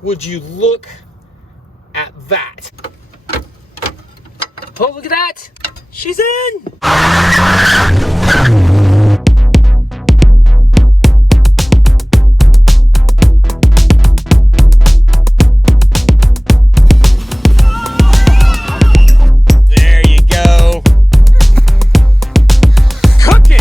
Would you look at that? Oh, look at that! She's in! There you go. Cooking!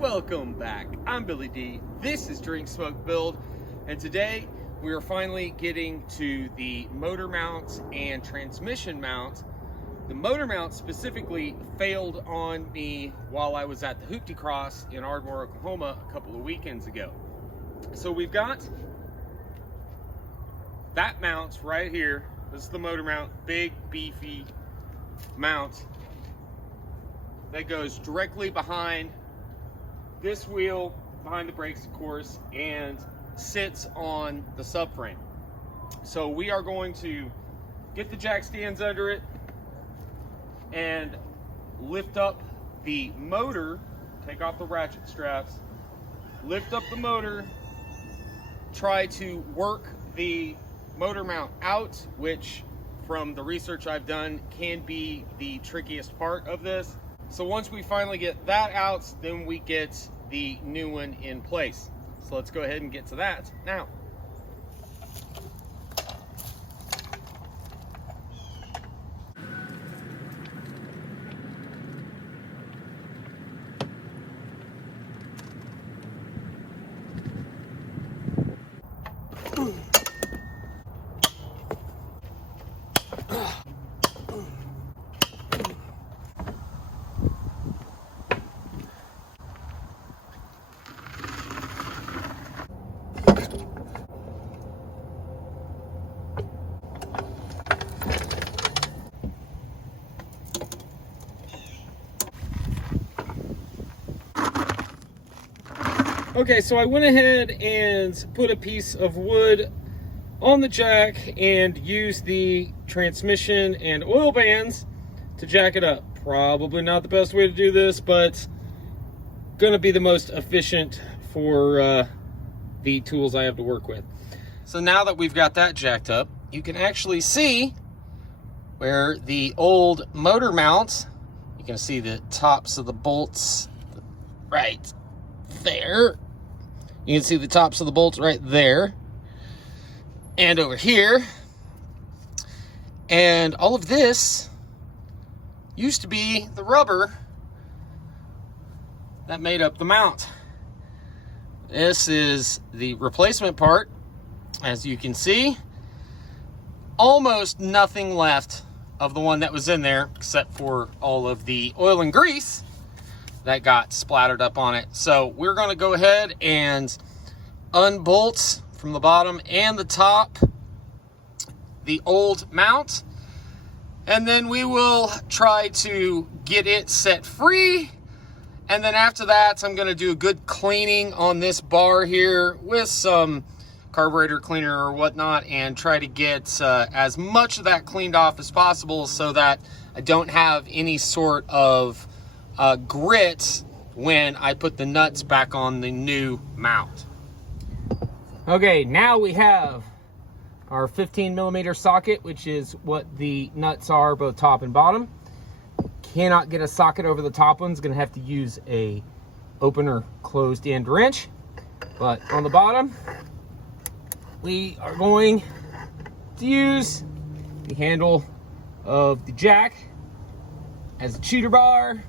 Welcome back. I'm Billy D. This is Drink Smoke Build, and today we are finally getting to the motor mount and transmission mount. The motor mount specifically failed on me while I was at the HooptieX in Ardmore, Oklahoma a couple of weekends ago. So we've got that mount right here. This is the motor mount, big beefy mount that goes directly behind this wheel, behind the brakes of course, and sits on the subframe. So we are going to get the jack stands under it and lift up the motor, take off the ratchet straps, lift up the motor, try to work the motor mount out, which from the research I've done can be the trickiest part of this. So once we finally get that out, then we get the new one in place. So let's go ahead and get to that now. Okay, so I went ahead and put a piece of wood on the jack and used the transmission and oil bands to jack it up. Probably not the best way to do this, but gonna be the most efficient for the tools I have to work with. So now that we've got that jacked up, you can actually see where the old motor mounts, you can see the tops of the bolts right there. You can see the tops of the bolts right there and over here. And all of this used to be the rubber that made up the mount. This is the replacement part. As you can see, almost nothing left of the one that was in there except for all of the oil and grease that got splattered up on it. So we're going to go ahead and unbolt from the bottom and the top the old mount, and then we will try to get it set free. And then after that, I'm going to do a good cleaning on this bar here with some carburetor cleaner or whatnot, and try to get as much of that cleaned off as possible so that I don't have any sort of grit when I put the nuts back on the new mount. Okay, now we have our 15mm socket, which is what the nuts are, both top and bottom. Cannot get a socket over the top one's gonna have to use a open or closed end wrench. But on the bottom, we are going to use the handle of the jack as a shooter bar.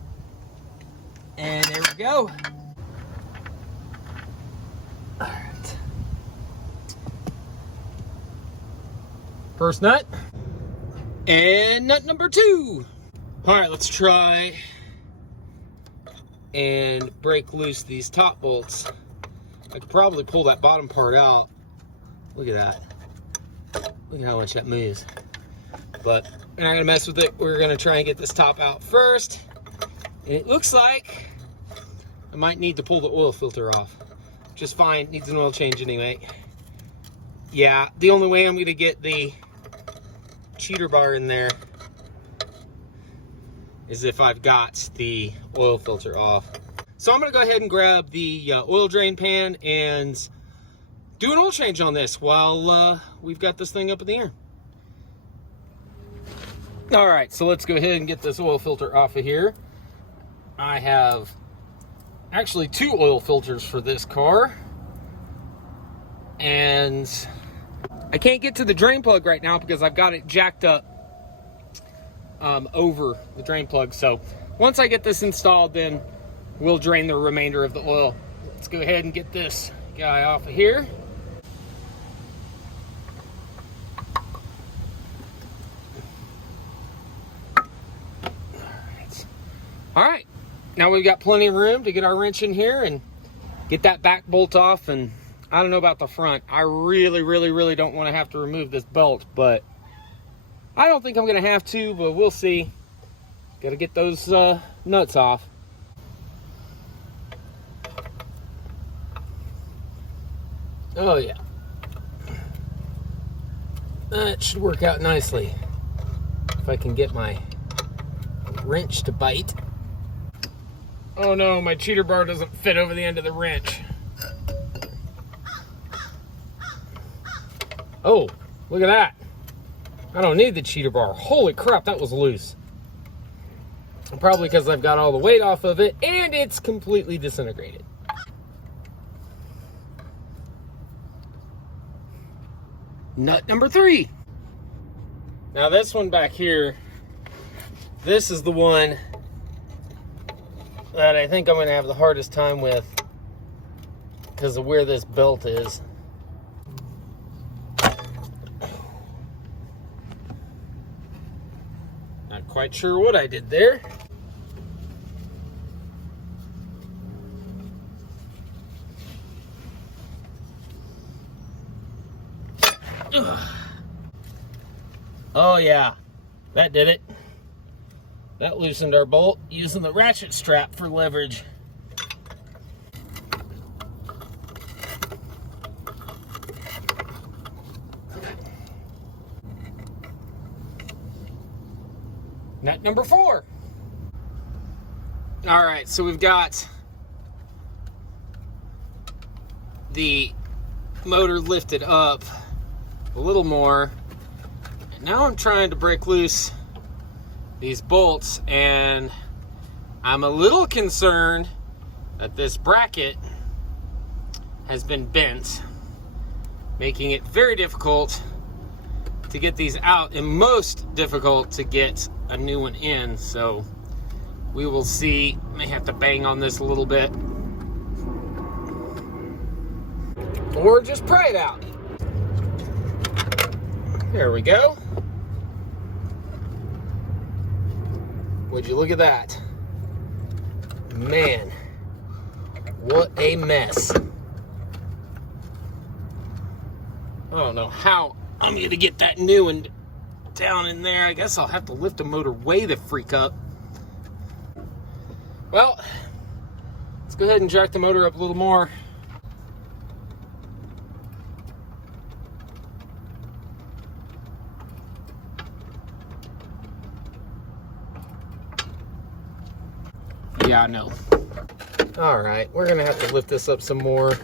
And there we go. All right. First nut. And nut number 2. All right, let's try and break loose these top bolts. I could probably pull that bottom part out. Look at that. Look at how much that moves. But we're not gonna mess with it. We're gonna try and get this top out first. And it looks like I might need to pull the oil filter off. just fine. Needs an oil change anyway. Yeah, the only way I'm going to get the cheater bar in there is if I've got the oil filter off. So I'm going to go ahead and grab the oil drain pan and do an oil change on this while we've got this thing up in the air. All right, so let's go ahead and get this oil filter off of here. I have actually 2 oil filters for this car. And I can't get to the drain plug right now because I've got it jacked up over the drain plug. So once I get this installed, then we'll drain the remainder of the oil. Let's go ahead and get this guy off of here. All right, now we've got plenty of room to get our wrench in here and get that back bolt off. And I don't know about the front. I really don't want to have to remove this belt, but I don't think I'm going to have to, but we'll see. Got to get those nuts off. Oh yeah. That should work out nicely. If I can get my wrench to bite. Oh no, my cheater bar doesn't fit over the end of the wrench. Oh, look at that. I don't need the cheater bar. Holy crap, that was loose. Probably because I've got all the weight off of it and it's completely disintegrated. Nut number 3. Now this one back here, this is the one that I think I'm going to have the hardest time with because of where this belt is. Not quite sure what I did there. Ugh. Oh yeah, that did it. That loosened our bolt using the ratchet strap for leverage. Nut number 4. All right, so we've got the motor lifted up a little more. And now I'm trying to break loose these bolts, and I'm a little concerned that this bracket has been bent, making it very difficult to get these out and most difficult to get a new one in. So we will see. May have to bang on this a little bit or just pry it out. There we go. Would you look at that? Man, what a mess. I don't know how I'm going to get that new one down in there. I guess I'll have to lift the motor way the freak up. Well, let's go ahead and jack the motor up a little more. Yeah, I know. All right, we're gonna have to lift this up some more. I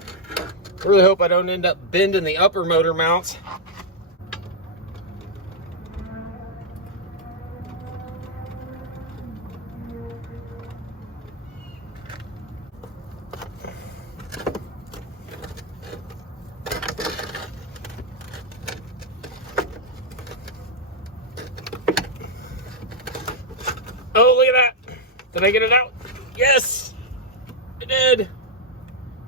really hope I don't end up bending the upper motor mounts. Oh, look at that. Did I get it out? Yes, I did.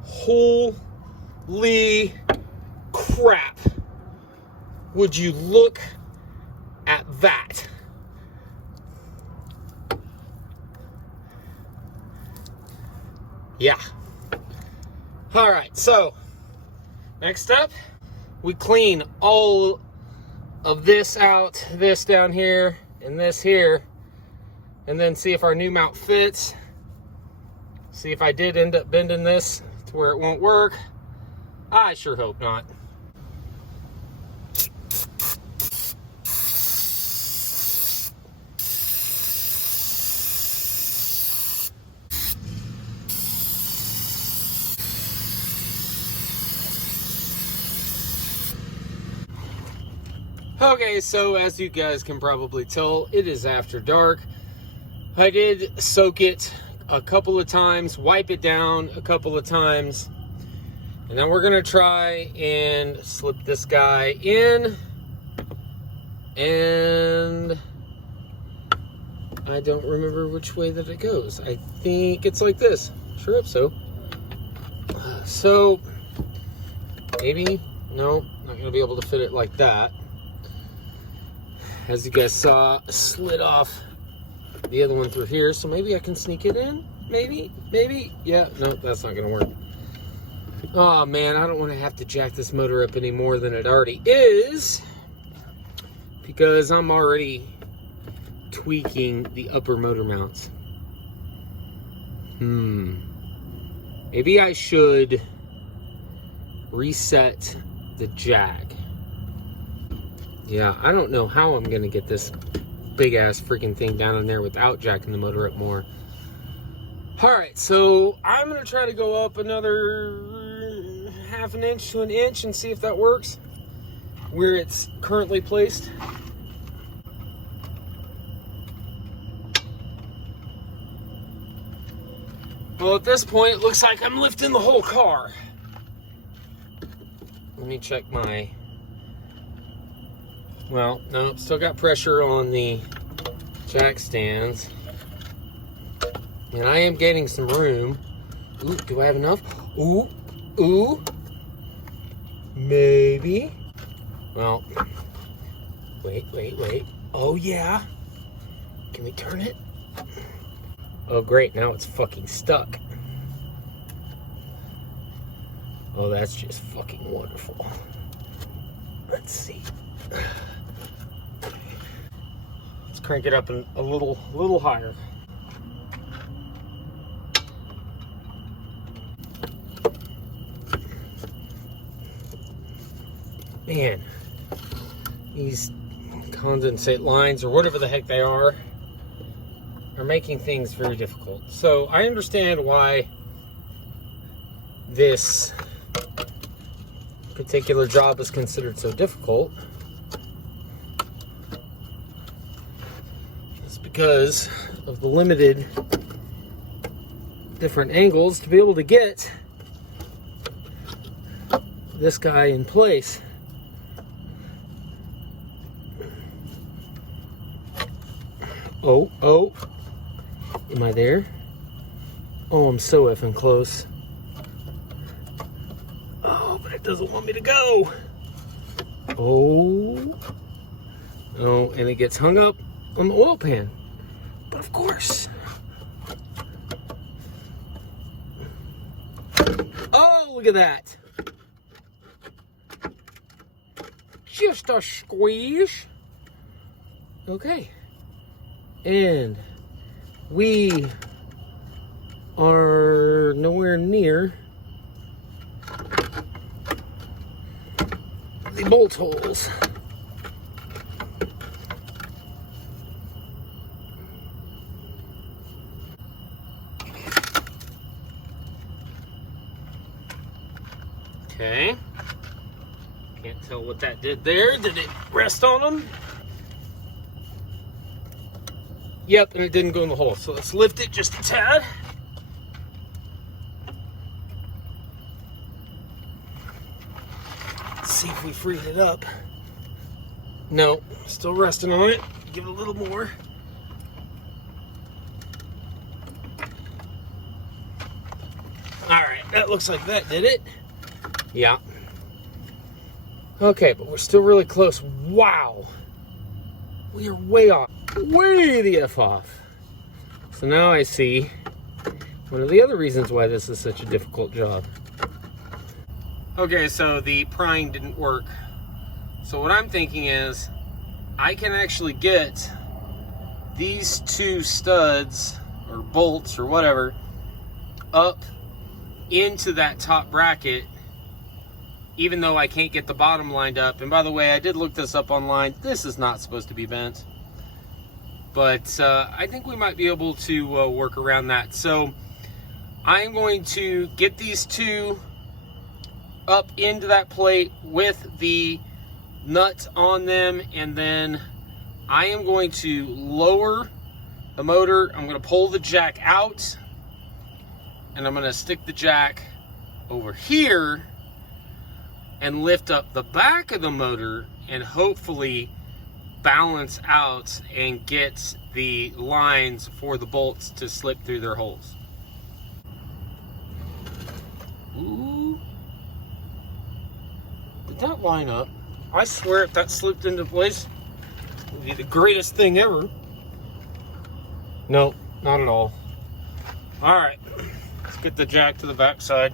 Holy crap. Would you look at that? Yeah. All right, so next up, we clean all of this out, this down here, and this here, and then see if our new mount fits. See if I did end up bending this to where it won't work. I sure hope not. Okay, so as you guys can probably tell, it is after dark. I did soak it a couple of times, wipe it down a couple of times, and then we're gonna try and slip this guy in, and I don't remember which way that it goes. I think it's like this. Sure hope so. So maybe, no, not gonna be able to fit it like that. As you guys saw, slid off the other one through here, so maybe I can sneak it in. Maybe. Yeah, no, that's not gonna work. Oh man, I don't want to have to jack this motor up any more than it already is, because I'm already tweaking the upper motor mounts. Maybe I should reset the jack. Yeah, I don't know how I'm gonna get this big ass freaking thing down in there without jacking the motor up more. All right, so I'm gonna try to go up another half an inch to an inch and see if that works where it's currently placed. Well, at this point, it looks like I'm lifting the whole car. Let me check my... Well, no, still got pressure on the jack stands. And I am getting some room. Ooh, do I have enough? Ooh. Maybe. Well, wait. Oh, yeah. Can we turn it? Oh, great. Now it's fucking stuck. Oh, that's just fucking wonderful. Let's see. Let's crank it up a little higher. Man, these condensate lines, or whatever the heck they are making things very difficult. So I understand why this particular job is considered so difficult. It's because of the limited different angles to be able to get this guy in place. Oh, am I there? Oh, I'm so effing close. Oh, but it doesn't want me to go. Oh, and it gets hung up on the oil pan. But of course. Oh, look at that. Just a squeeze. Okay. And we are nowhere near the bolt holes. Okay. Can't tell what that did there. Did it rest on them? Yep, and it didn't go in the hole. So let's lift it just a tad. Let's see if we freed it up. No, still resting on it. Give it a little more. All right, that looks like that did it. Yeah. Okay, but we're still really close. Wow. We are way off. Way the F off. So now I see one of the other reasons why this is such a difficult job. Okay, so the prying didn't work. So what I'm thinking is I can actually get these two studs or bolts or whatever up into that top bracket, even though I can't get the bottom lined up. And by the way, I did look this up online. This is not supposed to be bent, but I think we might be able to work around that. So I'm going to get these two up into that plate with the nuts on them, and then I am going to lower the motor. I'm going to pull the jack out, and I'm going to stick the jack over here and lift up the back of the motor and hopefully balance out and get the lines for the bolts to slip through their holes. Ooh. Did that line up? I swear if that slipped into place, it would be the greatest thing ever. No, not at all. All right, let's get the jack to the back side.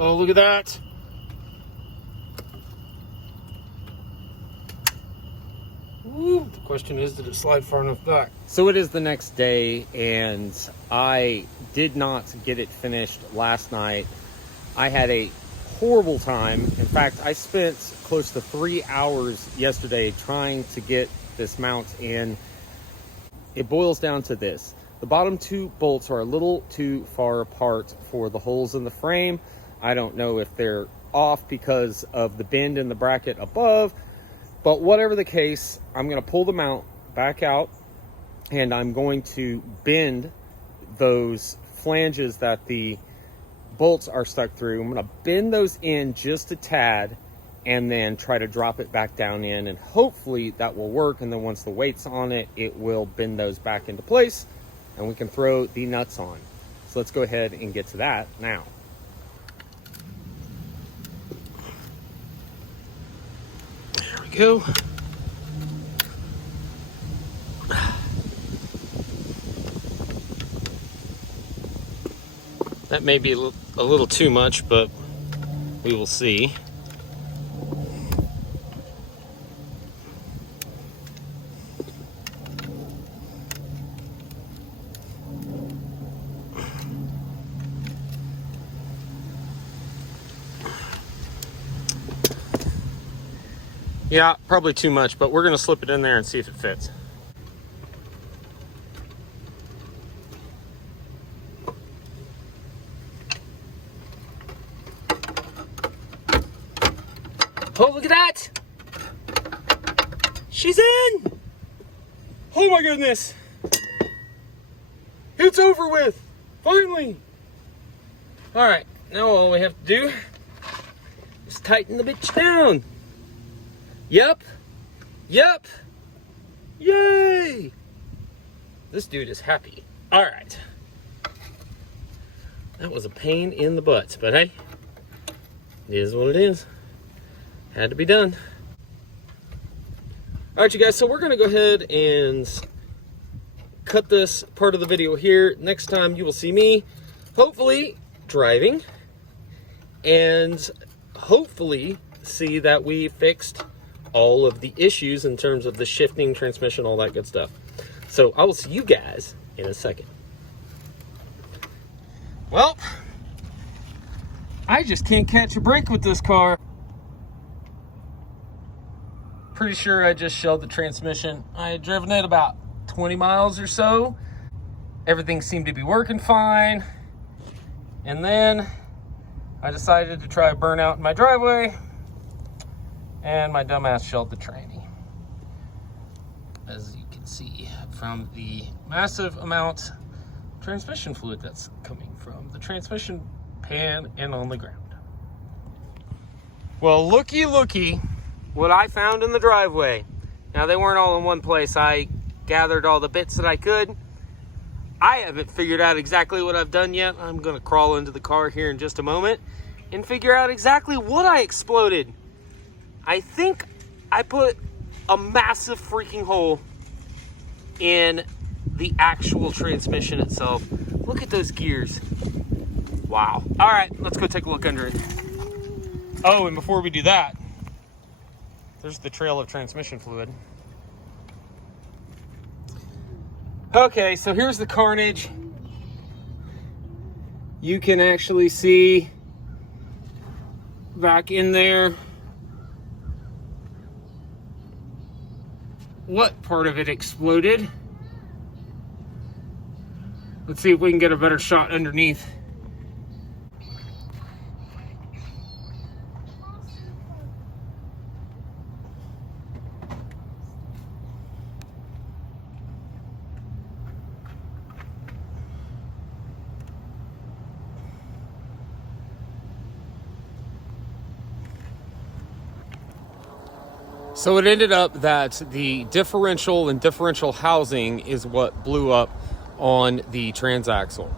Oh, look at that. Ooh, the question is, did it slide far enough back? So it is the next day, and I did not get it finished last night. I had a horrible time. In fact, I spent close to 3 hours yesterday trying to get this mount in. It boils down to this. The bottom two bolts are a little too far apart for the holes in the frame. I don't know if they're off because of the bend in the bracket above, but whatever the case, I'm going to pull the mount back out, and I'm going to bend those flanges that the bolts are stuck through. I'm going to bend those in just a tad and then try to drop it back down in, and hopefully that will work. And then once the weight's on it, it will bend those back into place and we can throw the nuts on. So let's go ahead and get to that now. There we go. That may be a little too much, but we will see. Yeah, probably too much, but we're going to slip it in there and see if it fits. Oh, look at that! She's in! Oh my goodness! It's over with! Finally! Alright, now all we have to do is tighten the bitch down. Yep. Yep. Yay! This dude is happy. Alright. That was a pain in the butt, but hey, it is what it is. Had to be done. Alright, you guys, so we're going to go ahead and cut this part of the video here. Next time you will see me, hopefully, driving, and hopefully see that we fixed all of the issues in terms of the shifting, transmission, all that good stuff. So I will see you guys in a second. Well, I just can't catch a break with this car. Pretty sure I just shelled the transmission. I had driven it about 20 miles or so. Everything seemed to be working fine. And then I decided to try a burnout in my driveway, and my dumbass shelled the tranny. As you can see from the massive amount of transmission fluid that's coming from the transmission pan and on the ground. Well, looky what I found in the driveway. Now, they weren't all in one place. I gathered all the bits that I could. I haven't figured out exactly what I've done yet. I'm gonna crawl into the car here in just a moment and figure out exactly what I exploded. I think I put a massive freaking hole in the actual transmission itself. Look at those gears. Wow. All right, let's go take a look under it. Oh, and before we do that, there's the trail of transmission fluid. Okay, so here's the Carnage. You can actually see back in there what part of it exploded. Let's see if we can get a better shot underneath. So it ended up that the differential and differential housing is what blew up on the transaxle.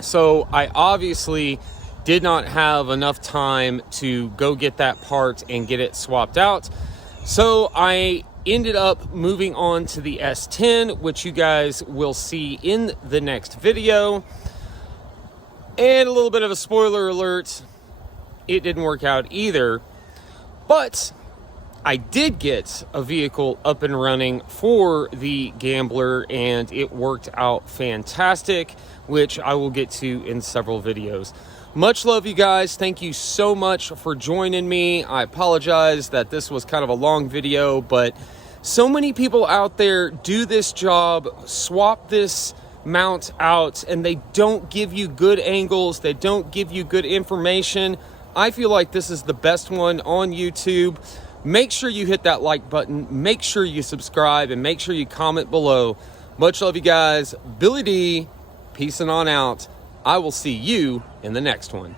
So I obviously did not have enough time to go get that part and get it swapped out. So I ended up moving on to the S10, which you guys will see in the next video. And a little bit of a spoiler alert, it didn't work out either. But I did get a vehicle up and running for the Gambler, and it worked out fantastic, which I will get to in several videos. Much love, you guys. Thank you so much for joining me. I apologize that this was kind of a long video, but so many people out there do this job, swap this mount out, and they don't give you good angles. They don't give you good information. I feel like this is the best one on YouTube. Make sure you hit that like button, make sure you subscribe, and make sure you comment below. Much love, you guys. Billy D, peace and on out. I will see you in the next one.